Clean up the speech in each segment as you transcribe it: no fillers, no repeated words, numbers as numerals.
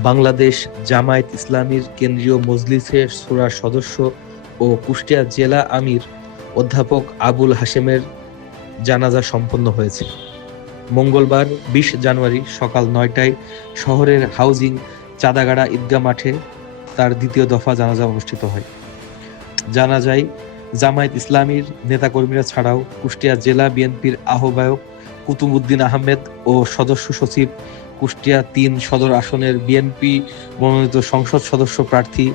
বাংলাদেশ জামায়াত ইসলামীর কেন্দ্রীয় মজলিসের শূরার সদস্য ও কুষ্টিয়া জেলা আমির অধ্যাপক আবুল হাশেমের জানাজা সম্পন্ন হয়েছে। মঙ্গলবার ২০ জানুয়ারি সকাল ৯টায় শহরের হাউজিং চাঁদাগাড়া ঈদগাহ মাঠে তার দ্বিতীয় দফা জানাজা অনুষ্ঠিত হয়। জানাজায় জামায়াত ইসলামীর নেতাকর্মীরা ছাড়াও কুষ্টিয়া জেলা বিএনপির আহ্বায়ক কুতুবউদ্দিন আহমেদ ও সদস্য সচিব, কুষ্টিয়া ৩ সদর আসনের বিএনপি মনোনীত সংসদ সদস্য প্রার্থী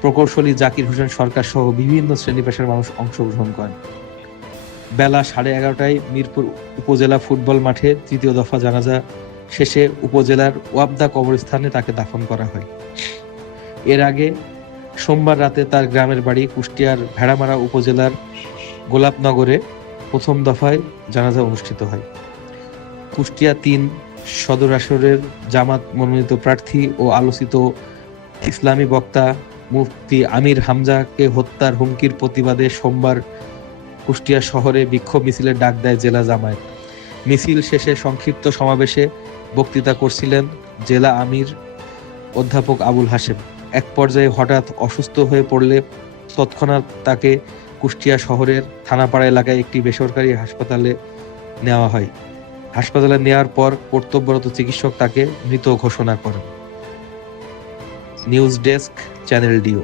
প্রকৌশলী জাকির হোসেন সরকার সহ বিভিন্ন শ্রেণী পেশার মানুষ অংশগ্রহণ করেন। বেলা 11:30টায় মিরপুর উপজেলা ফুটবল মাঠে তৃতীয় দফা জানাজা শেষে উপজেলার ওয়াবদা কবরস্থানে তাকে দাফন করা হয়। এর আগে সোমবার রাতে তার গ্রামের বাড়ি কুষ্টিয়ার ভেড়ামারা উপজেলার গোলাপনগরে প্রথম দফায় জানাজা অনুষ্ঠিত হয়। কুষ্টিয়া ৩ সদর আসনের জামাত মনোনীত প্রার্থী ও আলোচিত ইসলামী বক্তা মুফতি আমির হামজাকে হত্যার হুমকির প্রতিবাদে সোমবার কুষ্টিয়া শহরে বিক্ষোভ মিছিলের ডাক দেয় জেলা জামায়াত। মিছিল শেষে সংক্ষিপ্ত সমাবেশে বক্তৃতা করছিলেন জেলা আমির অধ্যাপক আবুল হাশেম। এক পর্যায়ে হঠাৎ অসুস্থ হয়ে পড়লে তৎক্ষণাৎ তাকে কুষ্টিয়া শহরের থানাপাড়া এলাকায় একটি বেসরকারি হাসপাতালে নেওয়া হয়। হাসপাতালে নেওয়ার পর কর্তব্যরত চিকিৎসক তাকে মৃত ঘোষণা করেন। News desk, channel deo.